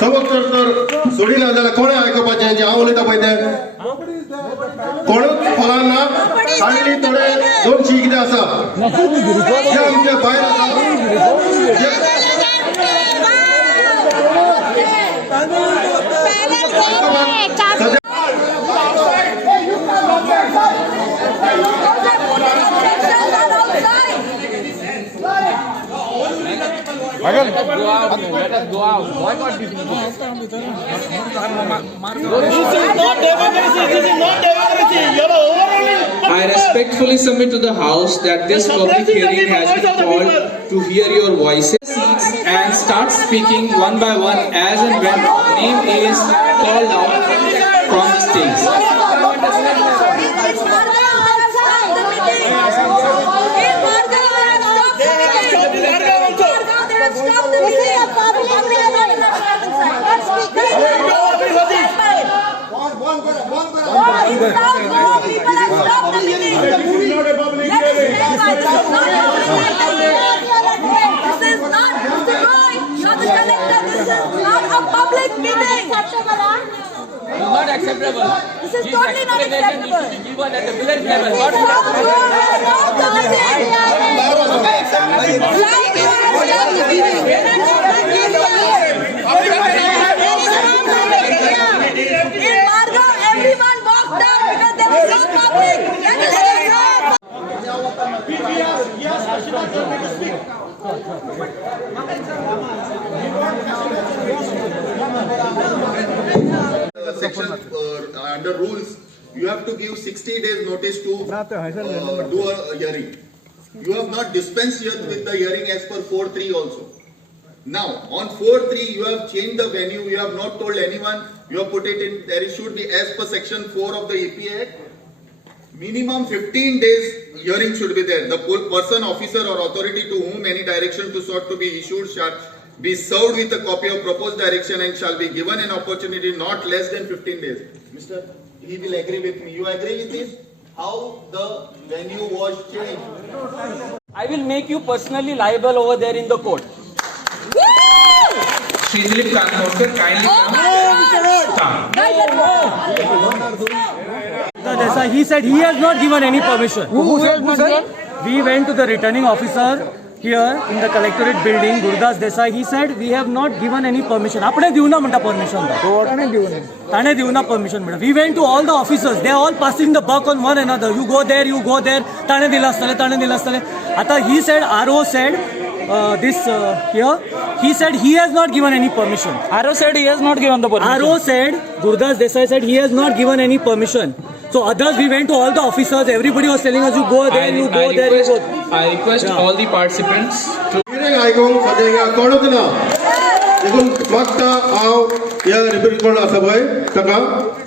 सबक तर सोडिना जाल्यार कोणे आयकपाचें जे हांव उलयता पळय तें कोणूच फलाना हाडली थोडे 200 कितें आसा जे आमचे भायर Let us go out. Boycott this meeting. This is not democracy. This is not democracy. You are overruling. I respectfully submit to the House that this public hearing has been called to hear your voices and start speaking one by one as and when name is called out from the stage. Not acceptable. This is totally not acceptable. Given at the village level. In Margao, everyone walked out because there was no public. Section under rules, you have to give 60 days notice to do a hearing. You have not dispensed yet with the hearing as per 4.3 also. Now, on 4.3, you have changed the venue. You have not told anyone. You have put it in. There should be as per section 4 of the EPA Act. Minimum 15 days hearing should be there. The person, officer, or authority to whom any direction to sought to be issued shall be served with a copy of proposed direction and shall be given an opportunity not less than 15 days. Mr. He will agree with me. You agree with this? How the venue was changed? I will make you personally liable over there in the court. Shri Dilip Kankorkar, kindly come. He said he has not given any permission. Who said? We went to the returning officer here in the collectorate building, Gurdas Desai. He said we have not given any permission. आपने दिवू ना म्हणता permission. ताणे दिवू ना permission म्हणता. We went to all the officers. They are all passing the buck on one another. You go there, you go there. ताणे दिला असतले. आता he said, RO said here. He said he has not given any permission. RO said he has not given the permission. RO said, Gurdas Desai said he has not given any permission. So others, we went to all the officers. Everybody was telling us, you go there, you go there, you go. I request all the participants to. hearing आयकूंक सद्या कोणूच ना देखून मागता हांव ह्या repair कोण आसा पळय ताका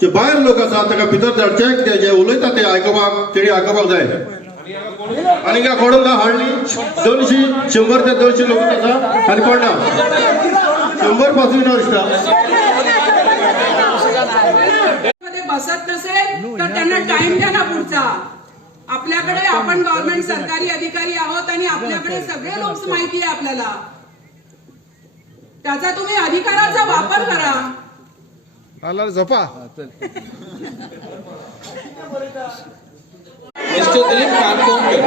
जे भायर लोक आसा ताका भितर धाडचे कितें जे उलयता ते आयकपाक तेणी आयकपाक जाय आनी काय कोण ना हाडली 200 100 ते 200 लोक आसा आनी कोण ना 100 पासून ना दिसता बसत नसेल तर त्यांना टाइम द्या ना पुढचा आपल्याकडे आपण गव्हर्नमेंट सरकारी अधिकारी आहोत आणि आपल्याकडे सगळे लोक माहिती आहे आपल्याला त्याचा तुम्ही अधिकाराचा वापर करा Mr. Dilip Kankorkar.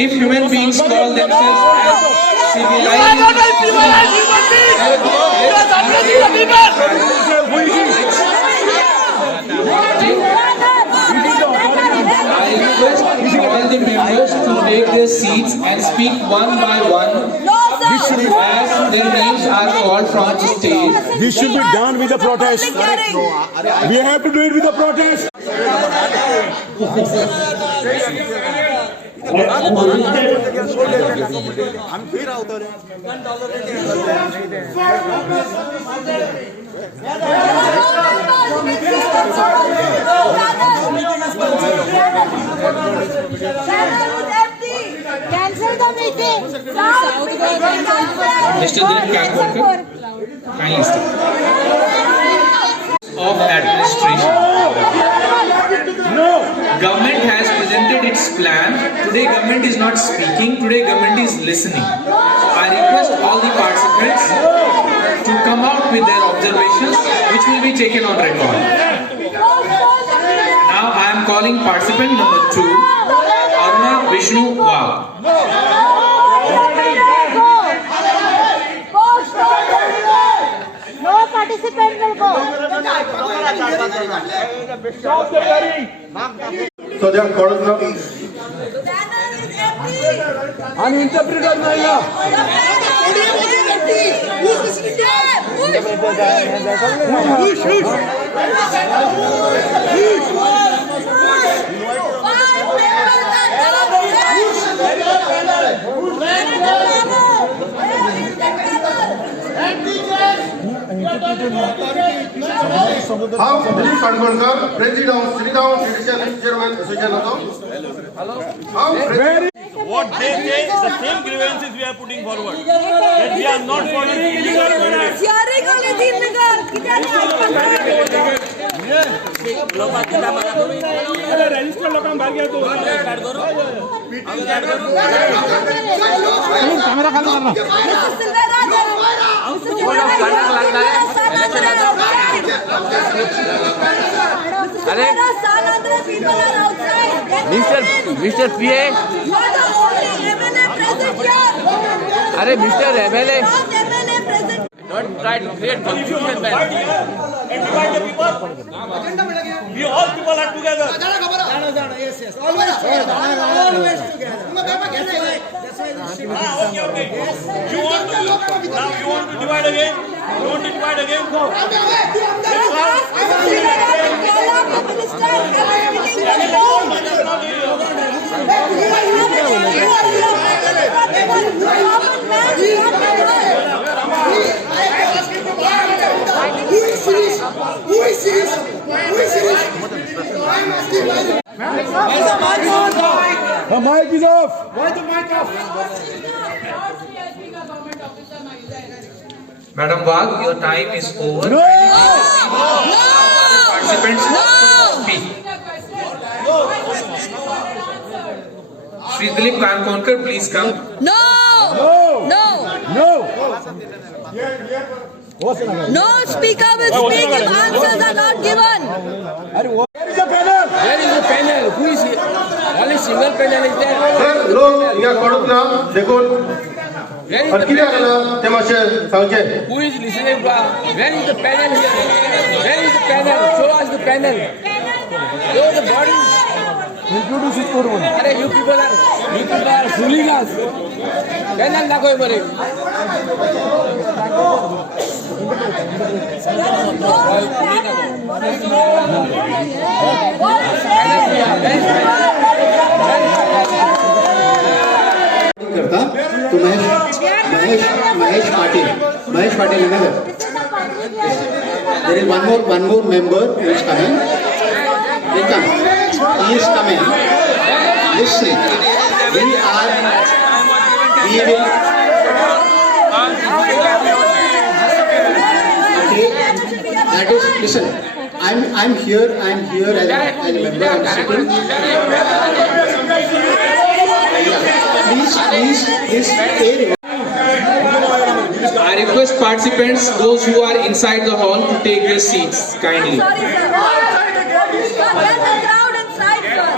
If human beings call themselves as civilized, I request all the members to take their seats and speak one by one as their names are called from the stage. This should be done with the protest. We have to do it with the protest. Cancel the meeting. Mr. Dilip Kankorkar. Kindly stay. Of administration. Government has presented its plan. Today government is not speaking. Today government is listening. I request all the participants to come out with their observations, which will be taken on record. Now I am calling participant number 2, Aruna Vishnu Wagh. No participant will go. So they are called now. Banner is empty. And interpreter nahi Who's listening to them? How Dilip Kadgaonkar, President of Citizen Chairman Association also. How What they say is the same grievances we are putting forward. That we are not for illegal candidates. Sharing only illegal. Register लोकांना भाग घ्या तो camera खाली करना Mr. PA. अरे mister MLA. Don't try to create confusion, man. And divide the people. We all people are together. Yes. Always together. Okay. You want to divide again? You want to divide again? Go. The mic is off. Why the mic off? Madam Wagh, your time is over. No. Participants, speak. Shri Dilip Kadgaonkar, please come. No. No speaker will speak if answers are not given. Where is the panel? Where is the panel? Who is here? Only single panel is there. Sir, लोग या कडकला देखून Where is the किती panel? आला ते मातशे सांगचे. Who is listening? Where is the panel here? Where is the panel? Show us the panel. Show the body. Introduce it for one. Are you people are fooling us. Panel na koi bare. करता तो Mahesh Patil another. There is one more member who is coming. He is coming. Listen, we will. Okay, that is listen. I'm here as a member. I'm sitting. Please stay. I request participants, those who are inside the hall, to take their seats kindly. Sorry, sir. Get the crowd inside, sir.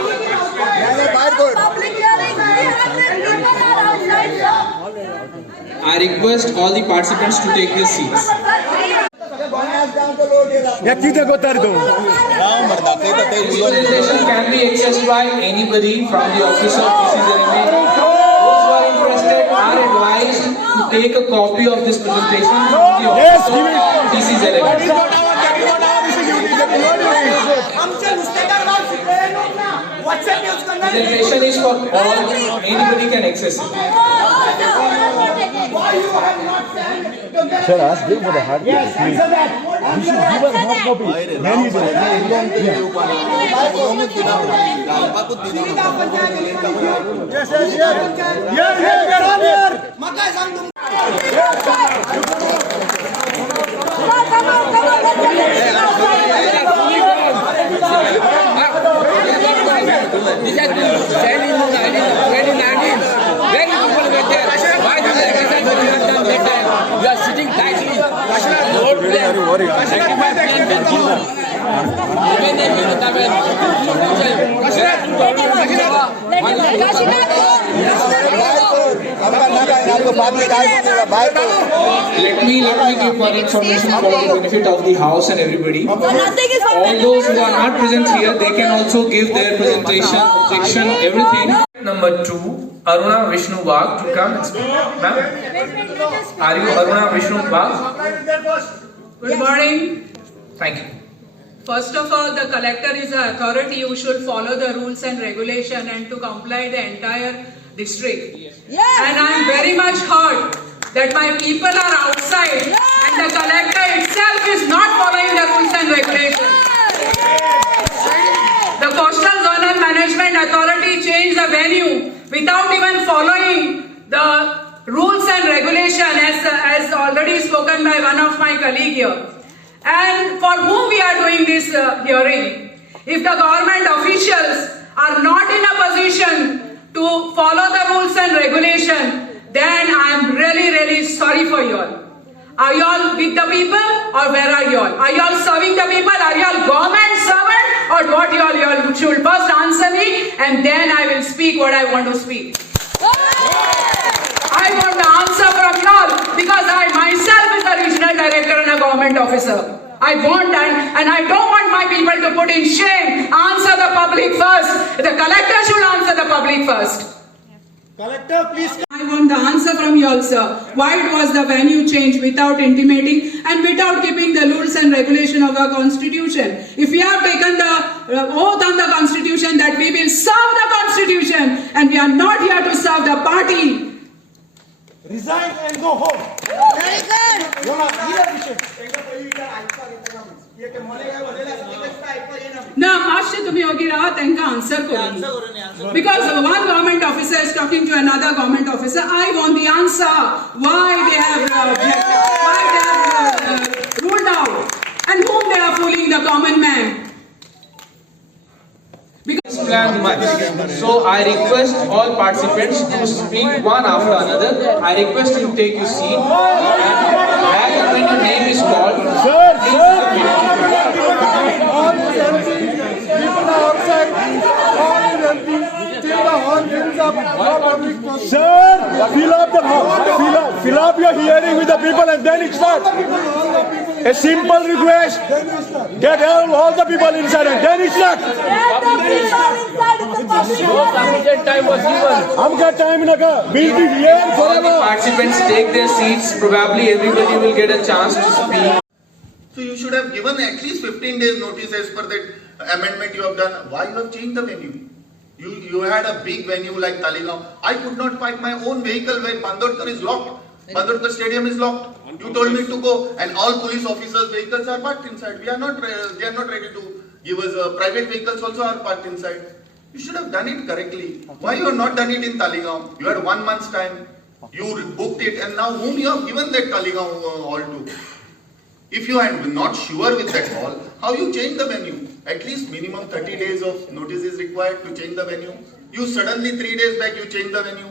Public hearing, 300 people are outside, sir. I request all the participants to take their seats. Presentation can be accessed by anybody from the office of TCZMA. Those who are interested are advised to take a copy of this presentation from the office of TCZMA. Presentation is for all, anybody can access it. Sir, ask them for the hard copy, please. You should give us hard copy. Many do. Yes. Let me give further information for the benefit of the house and everybody. All those who are not present here, they can also give their projection, everything. Number 2, Aruna Vishnu Bagh to come and speak. Ma'am, are you Aruna Vishnu Bagh? Good morning. Thank you. First of all, the collector is the authority who should follow the rules and regulation and to comply the entire district. And I am very much hurt that my people are outside and the collector itself is not following the rules and regulations. The Coastal Zonal Management Authority changed the venue without even following the rules and regulation as already spoken by one of my colleagues here. And for whom we are doing this hearing? If the government officials are not in a position to follow the rules and regulation, then I am really sorry for you all. Are you all with the people or where are you all? Are you all serving the people? Are you all government servant or what you all should first answer me and then I will speak what I want to speak. I want the answer from you all because I myself is a regional director and a government officer. I want and I don't want my people to put in shame. Answer the public first. The collector should answer the public first. Collector, please. I want the answer from you all, sir. Why was the venue changed without intimating and without keeping the rules and regulation of our constitution? If we have taken the oath on the constitution that we will serve the constitution and we are not here to serve the party. Resign and go home. Very good. ना मातशें तुम्ही योगी राहा तांकां answer करून because one government officer is talking to another government officer. I want the answer why they have ruled out and whom they are fooling the common man. Plan much. So I request all participants to speak one after another. I request you to take your seat and as and when your name is called, Sir, fill up your hearing with the people and then it starts. A simple request, get all the people inside and then it starts. I'm got time, Naga. We'll be here all the forever. participants take their seats. Probably everybody will get a chance to speak. So you should have given at least 15 days notice as per that amendment you have done. Why you have changed the venue? You had a big venue like Talegaon. I could not park my own vehicle when Bandodkar is locked. Bandodkar Stadium is locked. You told me to go and all police officers' vehicles are parked inside. They are not ready to give us private vehicles also are parked inside. You should have done it correctly. Why you have not done it in Talegaon? You had 1 month's time. You booked it and now whom you have given that Talegaon hall to? If you are not sure with that hall, how you change the venue? At least minimum 30 days of notice is required to change the venue. You suddenly 3 days back you change the venue.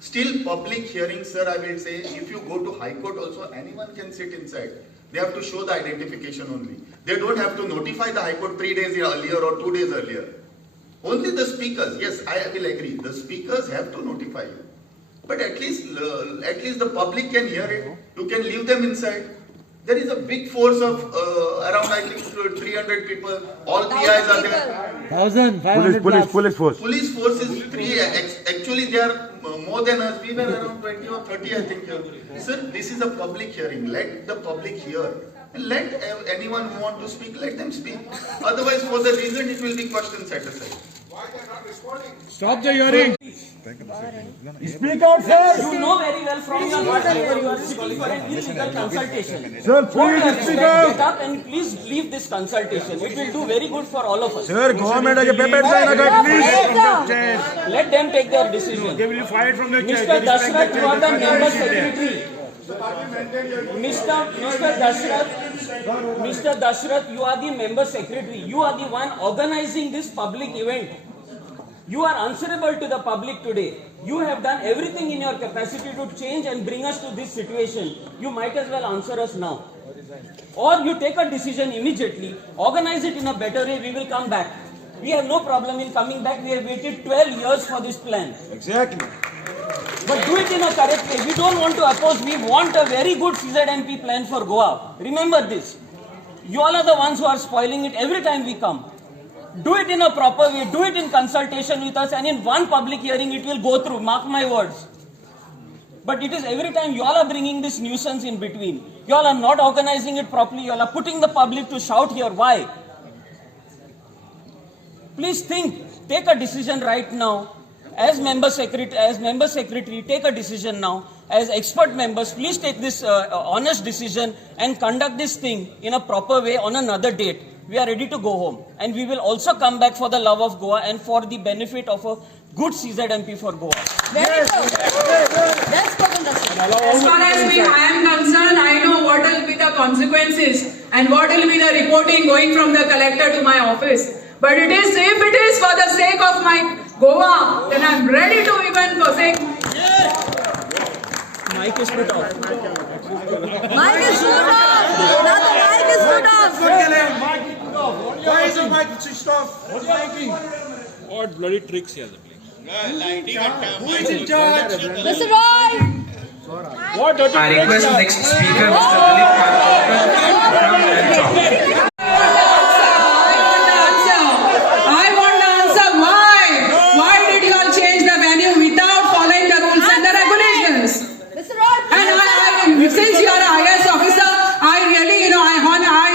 Still public hearing, sir, I will say, if you go to High Court also, anyone can sit inside. They have to show the identification only. They don't have to notify the High Court 3 days earlier or 2 days earlier. Only the speakers, yes, I will agree, the speakers have to notify you. But at least the public can hear it. You can leave them inside. There is a big force of around I think 300 people. All PIs are there. 1,500 police force. Police force is 3. Actually, they are more than us. We were around 20 or 30, I think. Sir, this is a public hearing. Let the public hear. And let anyone who want to speak, let them speak. Otherwise, for the reason, it will be question set aside. Why they are not responding? Stop the hearing. Speak out, sir. You know very well from your whatever you are seeking for an illegal consultation. Sir, please speak Get out. up and please leave this consultation. It will do very good for all of us. Sir, government has a paper please. Let them take their decision. They will be fired from the Mr. Dashrath, you are the member secretary. Mr. Dashrath, you are the member secretary. You are the one organizing this public event. You are answerable to the public today. You have done everything in your capacity to change and bring us to this situation. You might as well answer us now. Or you take a decision immediately, organize it in a better way, we will come back. We have no problem in coming back. We have waited 12 years for this plan. Exactly. But do it in a correct way. We don't want to oppose. We want a very good CZMP plan for Goa. Remember this. You all are the ones who are spoiling it every time we come. Do it in a proper way. Do it in consultation with us, and in one public hearing it will go through. Mark my words. But it is every time you all are bringing this nuisance in between. You all are not organizing it properly. You all are putting the public to shout here. Why? Please think. Take a decision right now. As member secretary, take a decision now. As expert members, please take this honest decision and conduct this thing in a proper way on another date. We are ready to go home, and we will also come back for the love of Goa and for the benefit of a good CZMP for Goa. Very good. Well spoken, Rashid. As far as I am concerned, I know what will be the consequences and what will be the reporting going from the collector to my office. But if it is for the sake of my Goa, then I am ready to even forsake. Mic is put off. Mic is put off. Now the mic is put off. Why is the mic switched off? What's making? What bloody tricks here? Who is in charge? Mr. Roy. I request next speaker, Mr. Dilip Kalkar from Elton. I want the answer. Why did you all change the venue without following the rules and the regulations? Mr. Roy. And since you are a IAS officer, I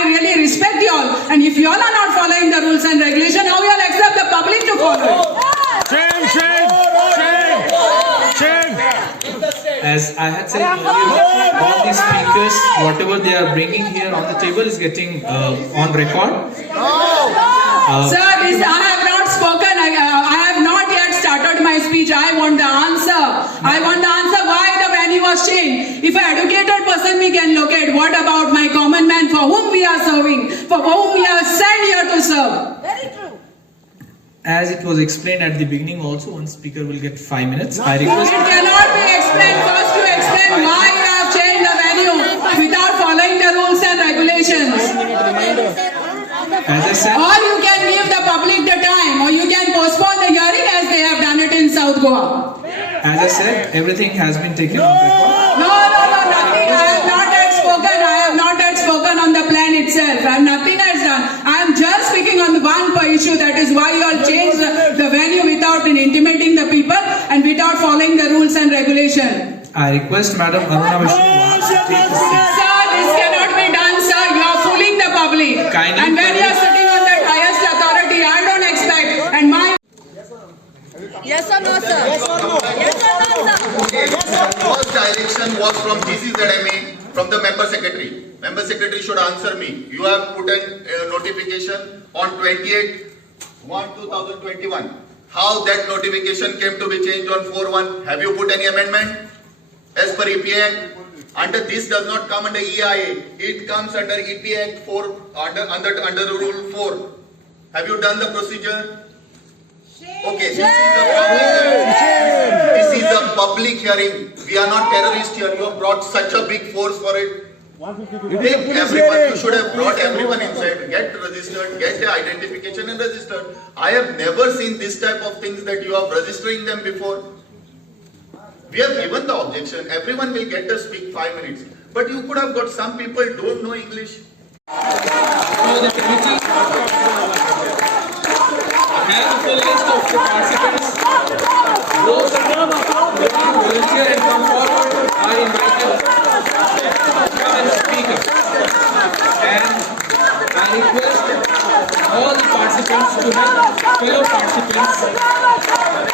really respect you all. And if you all are not following the rules and regulations, how you all accept the public to follow it? As I had said earlier, all these speakers, whatever they are bringing here on the table is getting on record. Sir, I have not spoken. I have not yet started my speech. I want the answer. I want the answer why the venue was changed. If an educated person we can locate, what about my common man for whom we are serving, for whom we are sent here to serve? Very true. As it was explained at the beginning also, one speaker will get 5 minutes. I request... It cannot be explained. First you explain why you have changed the venue without following the rules and regulations. As I said... Or you can give the public the time, or you can postpone the hearing as they have done it in South Goa. As I said, everything has been taken on record. No, nothing. I have not yet spoken. I have not yet spoken on the plan itself. I have nothing else done. I am just speaking on the one issue, that is why you all changed the venue without intimating the people and without following the rules and regulations. I request Madam Aruna Vishnu to take the seat. Sir, this cannot be done, sir. You are fooling the public. Kindly And when you are sitting on that highest authority, I don't expect. And my Yes or no, sir? Yes or no? Yes or no, sir? First direction was from GCZMA, from the member secretary. Member secretary should answer me. You have put a notification on 28/1/2021. How that notification came to be changed on 4/1? Have you put any amendment? As per EPA Act, under this does not come under EIA. It comes under EPA Act 4, under Rule 4. Have you done the procedure? Okay, this is a public hearing. We are not terrorists here. You have brought such a big force for it. Take everyone. You should have brought everyone inside. Get registered, get the identification and registered. I have never seen this type of things that you are registering them before. We have given the objection. Everyone will get to speak 5 minutes. But you could have got some people don't know English. So the committee has a full list of participants. Those who volunteer and come forward are invited to come and speak up. And I request all the participants to help fellow participants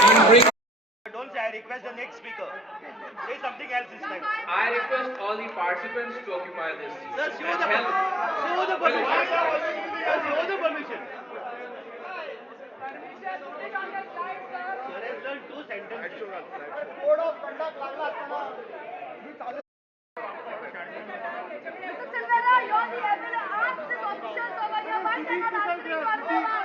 in bringing. Don't say I request the next speaker. Say something else this time. I request all the participants to occupy this seat. Sir, show the permission. Show the permission. Sir has learned 2 sentences. Code of conduct लागला असताना. Mr. Silvera, you are the evidence. Ask the officials over here why they are not answering to Aruna.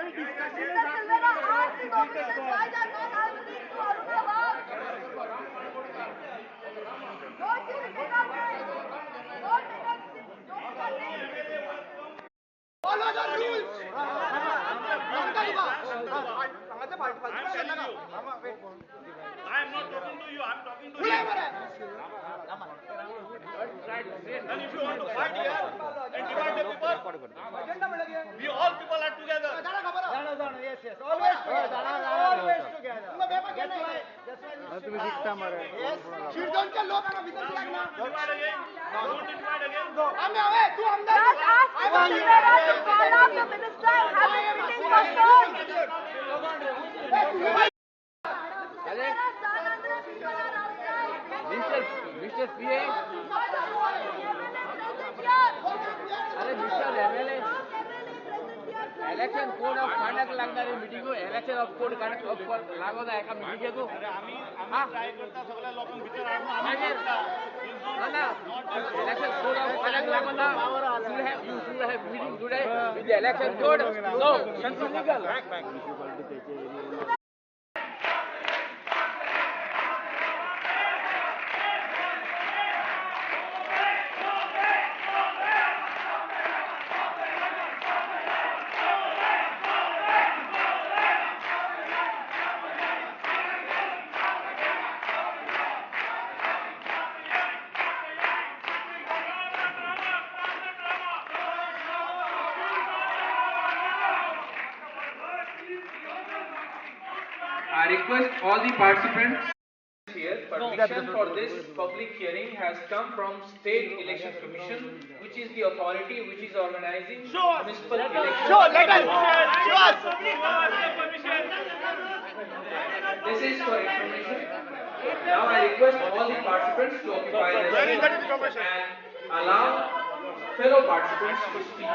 Mr. Silvera, ask the officials why they are not answering to Aruna. Don't you take up this. Don't take up this. I'm talking to you. And if you want to fight here and divide the people, we all people are together. Divide again. Don't divide again. Just ask Mr. Silvera to call out the minister and have this meeting postponed. Silvera, stand under, people are outside. Mr. PA, election code of conduct लागणारी meeting election of code conduct of लागवता एका meeting घेतो try करता सगळ्या लोकांक भितर हाडून election code of conduct लागवता you should have meeting today with the election code no something legal I request all the participants here. Permission for this public hearing has come from State Election Commission, which is the authority which is organizing municipal elections. This is for information. Now I request all the participants to occupy their seats and allow fellow participants to speak.